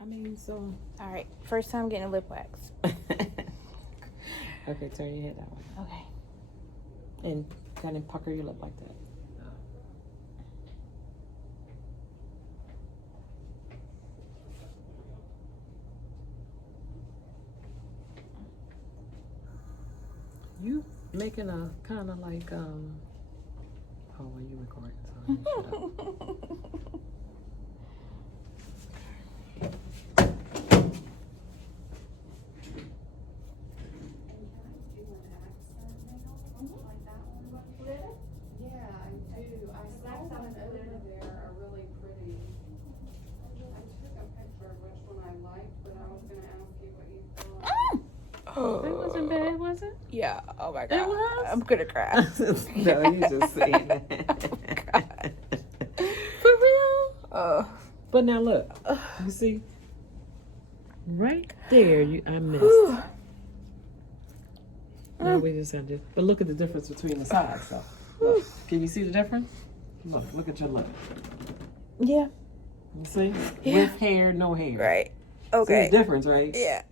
I mean, so. All right, first time getting lip wax. Okay, turn your head that way. Okay. And kind of pucker your lip like that. You making a kind of like, oh, well, you recording, sorry. Shut up. That wasn't bad, was it? Yeah. Oh my It god. was? I'm gonna cry. No, you just saying that. Oh god. For real? Oh. But now look, you see, right there, I missed. Now we just have to, but look at the difference between the sides, though. Look, can you see the difference? Look at your lip. Yeah. You see? Yeah. With hair, no hair. Right. See Okay. the difference, right? Yeah.